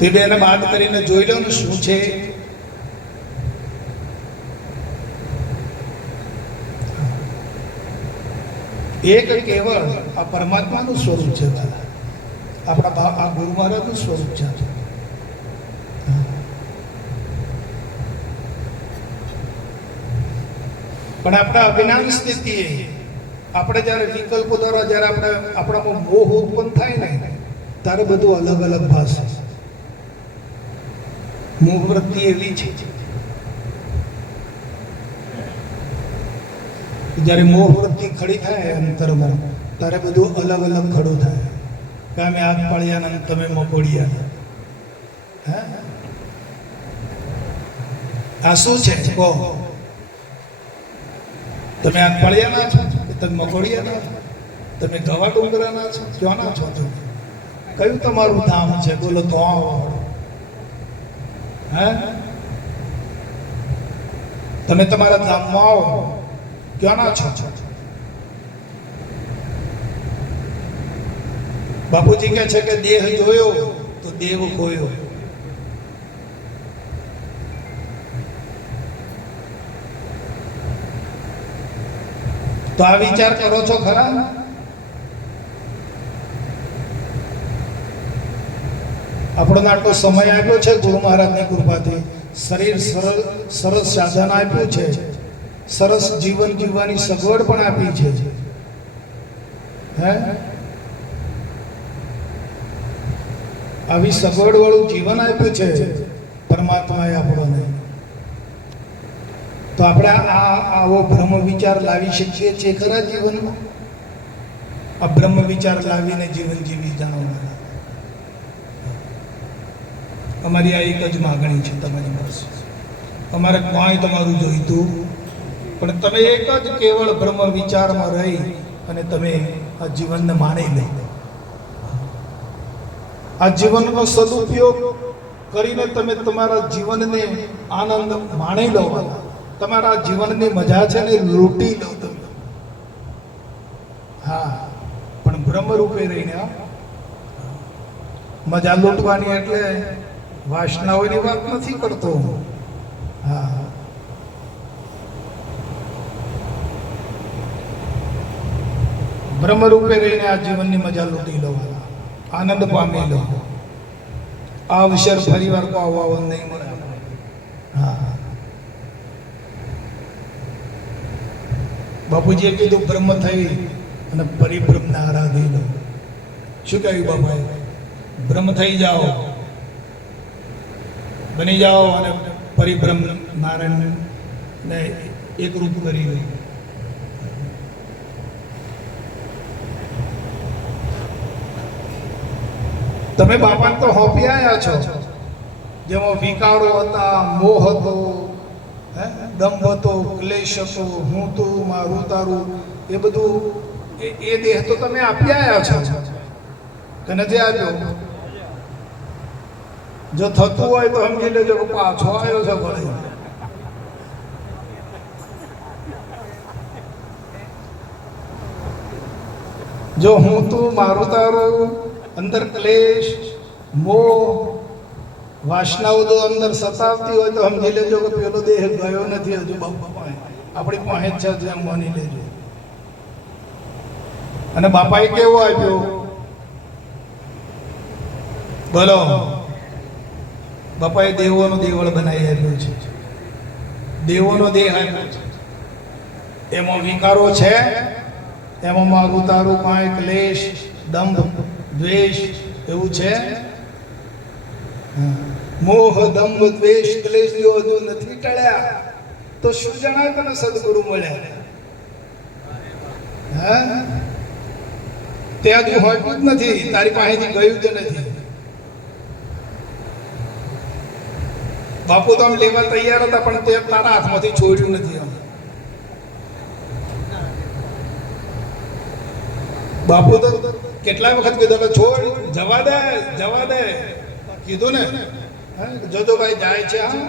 તે બેને બાદ કરીને જોઈ લો ને શું છે. એક કેવળ આ પરમાત્માનું સ્વરૂપ છે, આપણા આ ગુરુ મહારાજનું સ્વરૂપ છે. પણ આપણા અજ્ઞાન સ્થિતિએ આપણે જ્યારે વિકલ્પો દ્વારા જ્યારે આપણામાં મોહ ઉત્પન્ન થાય ને ત્યારે બધું અલગ અલગ ભાષે. મોહ વૃત્તિ એવી છે જ્યારે મોહ વૃત્તિ ખડી થાય અંતરમાં ત્યારે બધું અલગ અલગ ખડું થાય. કે અમે આગ પાળ્યા ને તમે મકોડિયા. હે આ શું છે કહો? તમે આગ પાળ્યાના છો કે તમે મકોડિયાના છો? તમે ગવા ડુંગરાના છો? ક્યાંના છો તમે? કયું તમારું ધામ છે? બોલો તો આવો. હે તમે તમારા ધામમાં આવો, ક્યાંના છો? બાપુજી કહે છે કે દેહ જોયો તો દેવ ખોયો. તો આ વિચાર કરો છો ખરા? આપણને આટલો સમય આપ્યો છે ગુરુ મહારાજની કૃપાથી, શરીર સરસ સાધન આપ્યું છે, સરસ જીવન જીવવાની સગવડ પણ આપી છે. હે આવી સગવડ વાળું જીવન આપ્યું છે પરમાત્માએ આપણને. તો આપણે આવો બ્રહ્મ વિચાર લાવી શકીએ છીએ ખરા જીવનમાં? આ બ્રહ્મ વિચાર લાવીને જીવન જીવી જાણવાના. અમારી આ એક જ માગણી છે તમારી પાસે. અમારે ક્યાંય તમારું જોઈતું પણ તમે એક જ કેવળ બ્રહ્મ વિચારમાં રહી અને તમે આ જીવનને માણી લો. આ જીવનનો સદુપયોગ કરીને તમે તમારા જીવનને આનંદ માણી લો. તમારા જીવનની મજા છે ને લૂંટી લો તમે. હા, પણ બ્રહ્મ રૂપે રહીને. મજા લૂંટવાની એટલે વાસનાઓની વાત નથી કરતો. હા, બ્રહ્મ રૂપે રહીને આ જીવનની મજા લૂંટી લો, આનંદ પામી લો. આ અવસર ફરી વાર પાવવા નહીં મળે. હા, બાપુજીએ કીધું બ્રહ્મ થઈ અને પરિબ્રહ્મને આરાધી લો. શું કહ્યું બાપાએ? બ્રહ્મ થઈ જાઓ, બની જાઓ અને પરિબ્રહ્મ નારાયણને એકરૂપ કરી લો. તમે બાપાને તો હોપી આવ્યા છો. જેમાં વિકારો હતા, મોહ હતો, દંભ હતો, ક્લેશ હતો, હું તું, મારું તારું, એ બધું એ દેહ તો તમે આપી આવ્યા છો કે નથી આપ્યો? જો થતું હોય તો સમજી લેજો કે પાછો આવ્યો છે ભલે. જો હું તું, મારું તારું, અંદર ક્લેશ, મોહ, વાસનાઓ જો અંદર સતાવતી હોય તો સમજી લેજો કે પેલો દેહ ગયો નથી હજુ બાપા પાસે, આપણી પાસે જ છે, જેમ માની લેજો. અને બાપાએ કેવો આપ્યો બોલો? બાપાએ દેવોનું દેવળ બનાવી આપ્યું છે. દેવોનો દેહ આપ્યો છે, એમાં વિકારો છે, એમાં મારું તારું કાંઈ ક્લેશ, દંભ, દ્વેષ એવું છે? મોહ, દંભ, દ્વેષ, ક્લેશ જો હજુ નથી ટળ્યા તો શું જણાય તને સદગુરુ મળ્યા? હા, તે હજુ હોતું જ નથી, તારી પાસેથી ગયું જ નથી. બાપુ તો આમ લેવા તૈયાર હતા પણ તે તારા હાથમાંથી છોડ્યું નથી. આમ બાપુ તો કેટલાય વખત કીધું કે છોડ, જવા દે, જવા દે, કીધું ને. જોજો ભાઈ જાય છે, હા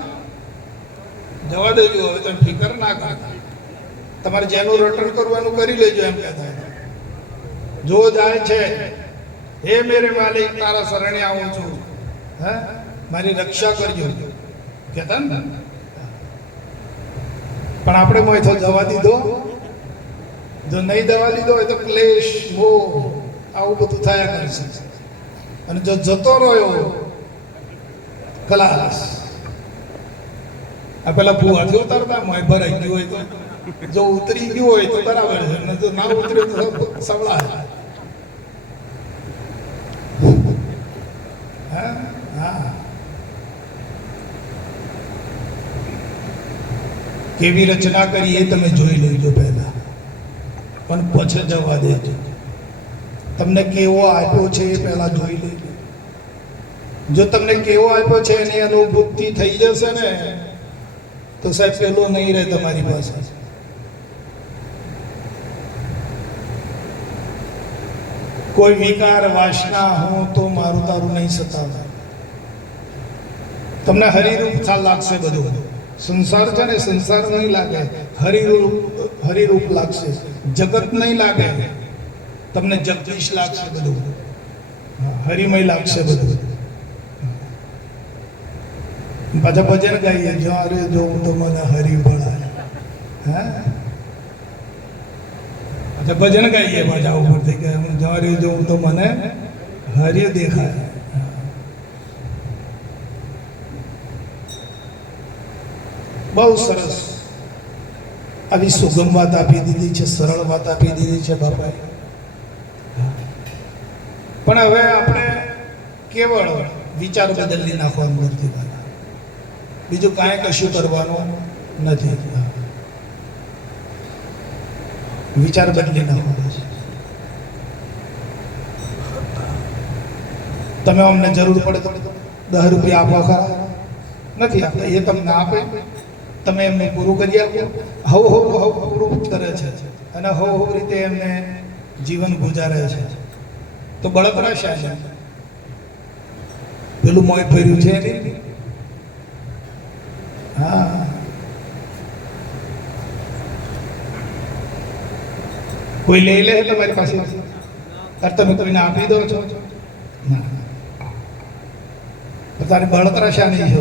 જવા દેજો, હવે તમે ફિકર ના કર, તમારે જેનું રટણ કરવાનું કરી લેજો એમ કહેતા. જો જાય છે, હે મેરે માલિક તારા શરણે આવું છું, હે મારી રક્ષા કરજો કહેતા ને. પણ આપણે મોય તો જવા દીધો. જો નહીં દવા દીધો હોય તો ક્લેશ, મોહ આવું બધું થયા કરશે. અને જો જતો રહ્યો ખલાસ. આ પેલા ભૂવાથી ઉતારતા મોય ભરાઈ ગયું હોય તો, જો ઉતરી ગયું હોય તો બરાબર છે, ને જો ના ઉતર્યું તો સવળા. હા હા, કેવી રચના કરી એ તમે જોઈ લેજો પહેલા, પણ પછી જવા દેજો. તમને કેવો આપ્યો છે એ પહેલા જોઈ લેજો. જો તમને કેવો આપ્યો છે એની અનુભૂતિ થઈ જશે ને તો સાહેબ પેલો નહીં રહે તમારી પાસે. કોઈ વિકાર, વાસના હું તો મારું તારું નહીં સતાવે. તમને હરિરૂપ લાગશે બધું. સંસાર છે ને, સંસાર નહીં લાગે, હરિરૂપ લાગશે. જગત નહીં લાગે, તમને જગદીશ લાગશે બધું, હરિમય લાગશે બધું. પાછા ભજન ગાઈએ, જ્યારે જોઉં તો મને હરિ ભળાય. હા, અચ્છા ભજન ગાઈએ પાછા ઉપરથી કે જ્યારે જોઉં તો મને હરિ દેખાય. બહુ સરસ આવી સુગમ વાત આપી દીધી છે, સરળ વાત આપી દીધી છે બાપાએ. પણ હવે આપણે કેવળ વિચાર બદલી નાખવાનું નથી, બીજું કાંઈ કશું કરવાનું નથી. વિચાર બદલી નાખવાનો છે. તમે અમને જરૂર પડે તો 10 રૂપિયા આપવા ખરા? નથી આપતા. એ તમને આપે, તમે એમને પૂરું કરી આપો. હવ પૂરું કરે છે અને હવ રીતે એમને જીવન ગુજારે છે. તો બળતરા શા છે? પેલું મોય ફર્યું છે નહીં. હા, કોઈ લઈ લે તમારી પાસે, તમે કોઈને આપી દો છો? તારે બળતરા શા નહીં છે?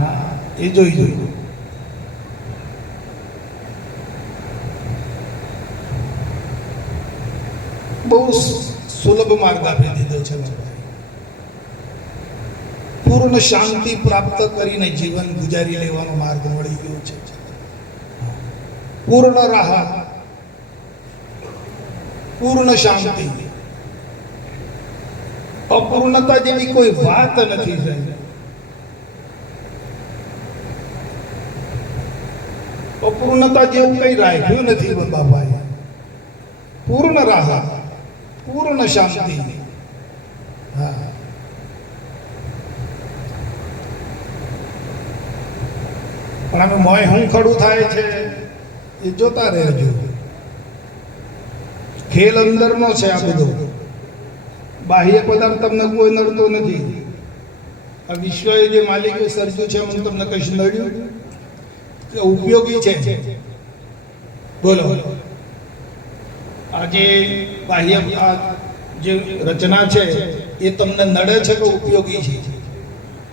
હા, એ જોઈ. બહુ સુલભ માર્ગ આપી દીધો છે. પૂર્ણ શાંતિ પ્રાપ્ત કરીને જીવન ગુજારી લેવાનો માર્ગ મળી ગયો છે. પૂર્ણ રાહત, પૂર્ણ શાંતિ. અપૂર્ણતા જેવી કોઈ વાત નથી થઈ. અપૂર્ણતા જેવું કઈ રાખ્યું નથી બાપાએ. પૂર્ણ રાહત, પૂર્ણ શાંતિ. હા, પણ અમે મોય હું ખડું થાય છે એ જોતા રહેજો. ખેલ અંદરનો છે આ બધો. બાહ્ય પદાર્થ તમને કોઈ નડતો નથી. આ વિશ્વએ જે માલિકે સર્જ્યું છે એમ તમને કશું નડ્યું? ઉપયોગી છે. બોલો, આ જે બાહ્ય જે રચના છે એ તમને નડે છે કે ઉપયોગી છે?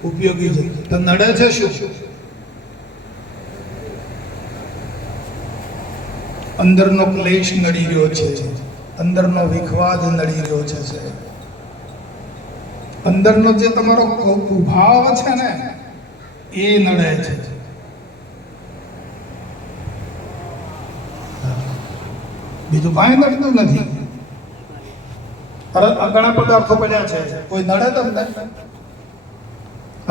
ઉપયોગી છે. તો નડે છે શું? અંદરનો ક્લેશ નડી રહ્યો છે, અંદરનો વિખવાદ નડી રહ્યો છે. અંદરનો જે તમારો ભાવ છે ને એ નડે છે. બીજું કાંઈ નડતું નથી. ઘણા પદાર્થો પડ્યા છે, કોઈ નડે તમને?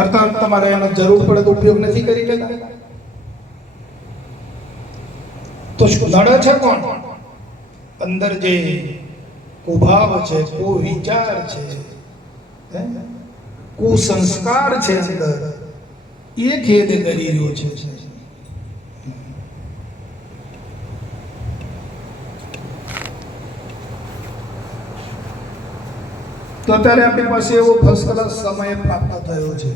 અર્થાત તમારે એનો જરૂર પડે તો ઉપયોગ નથી કરી લેતા. તો નડે છે કોણ? અંદર જે કુભાવ છે, કુવિચાર છે, કુસંસ્કાર છે અંદર, એ ખેદ કરી રહ્યો છે. તો અત્યારે આપણી પાસે એવો ફર્સ્ટ ક્લાસ સમય પ્રાપ્ત થયો છે.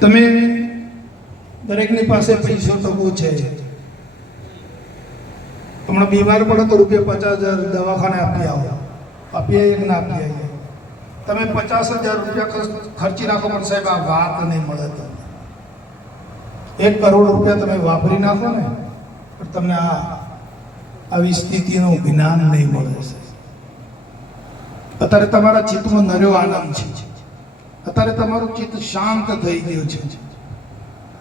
તમે દરેકની પાસે પૈસો ટકો છે. હમણાં બીમાર પડો તો ₹50,000 દવાખાને આપી આવો, આપીએ એક ના આપી આવીએ. તમે 50,000 ખર્ચી નાખો પણ સાહેબ આ વાત નહીં મળે. તમને 1 કરોડ રૂપિયા તમે વાપરી નાખો ને પણ તમને આવી સ્થિતિનું જ્ઞાન નહીં મળે. અત્યારે તમારા ચિત્તમાં નર્યો આનંદ છે. અત્યારે તમારું ચિત્ત શાંત થઈ ગયું છે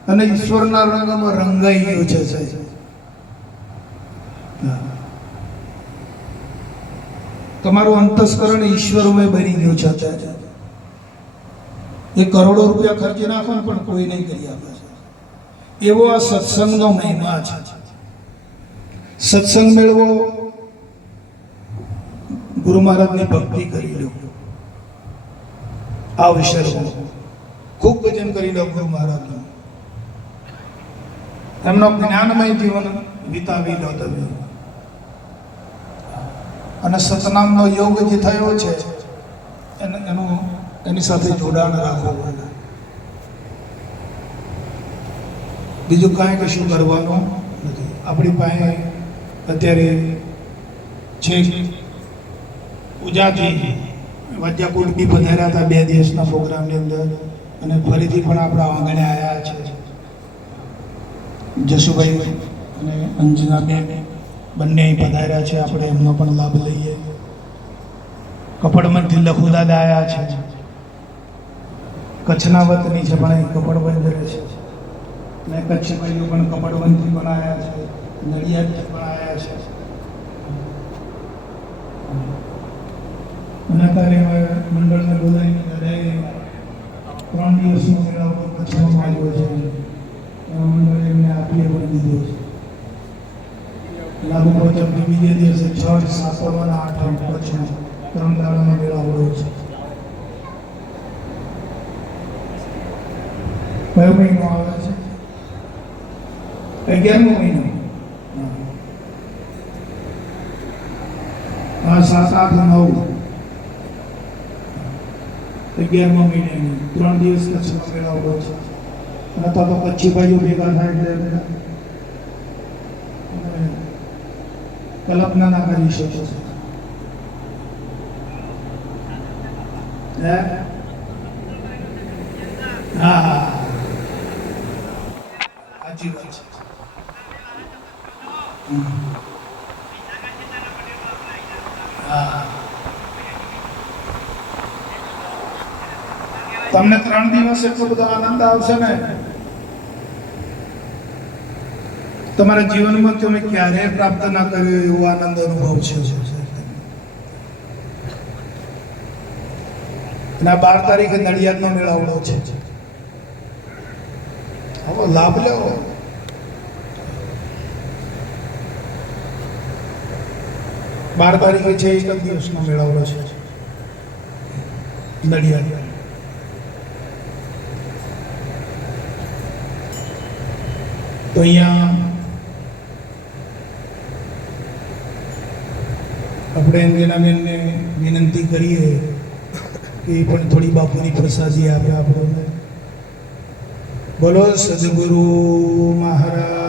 અને ઈશ્વરના રંગમાં રંગાઈ ગયું છે. તમારું અંતસ્કરણ ઈશ્વરમય બની ગયું છે. અત્યારે એ કરોડો રૂપિયા ખર્ચી નાખો ને પણ કોઈ નહીં કરી આપે. એવો આ સત્સંગનો મહિમા છે. સત્સંગ મેળવો, ગુરુ મહારાજની ભક્તિ કરી લો, આ વિષય ખૂબ ભજન કરી લો ગુરુ મહારાજનું, એમનો જ્ઞાનમય જીવન વિતાવી લો તમે. અને સતનામનો યોગ જે થયો છે એની સાથે જોડાણ રાખો. બીજું કાંઈ કશું કરવાનું નથી. આપણી પાસે અત્યારે છે ઉજાથી વાદ્યાકુટ બી પધાર્યા હતા 2 દિવસના પ્રોગ્રામની અંદર, અને ફરીથી પણ આપણા આંગણે આવ્યા છે. જશુભાઈ અને અંજનાબેન બંને પધાર્યા છે. આપણે એમનો પણ લાભ લઈએ. કપડવંતથી લખુદાદા આવ્યા છે. કચ્છના વતની છે પણ કપડવંત રહે છે. અને કચ્છી ભાઈઓ પણ કપડવંતથી પણ આવ્યા છે, નડિયાદથી પણ આવ્યા છે. અને અત્યારે મંડળને બોલાવીને દરેક 3 દિવસનો મેળાવો કચ્છમાં આવ્યો છે. મંડળે એમને આપીએ પણ દીધો છે. લાગુ પડતરથી બીજે દિવસે 6, 7 અને 8 કચ્છમાં 3 દાડાનો મેળાવો છે. કયો મહિનો આવે છે? 11મો મહિનો. હા, 7, 8, 9 11મા મહિનાની 3 દિવસ કચ્છનો મેળાવો છે. અને તો કચ્છી ભાઈઓ ભેગા થાય એટલે કલ્પના ના કરી શકો છો. હા, સાચી વાત છે. હા, તમને 3 દિવસ એટલો બધો આનંદ આવશે ને, તમારા જીવનમાં તમે ક્યારેય પ્રાપ્ત ના કર્યો એવો આનંદ અનુભવ છે. અને આ 12 તારીખે નડિયાદનો મેળાવડો છે. હવે લાભ લેવો. બાર તારીખે છે, 1 દિવસનો મેળાવડો છે નડિયાદ. તો અહીંયા આપણે અંજનાબેનને વિનંતી કરીએ કે એ પણ થોડી બાપુની પ્રસાદી આપે આપણને. બોલો સદગુરુ મહારાજ.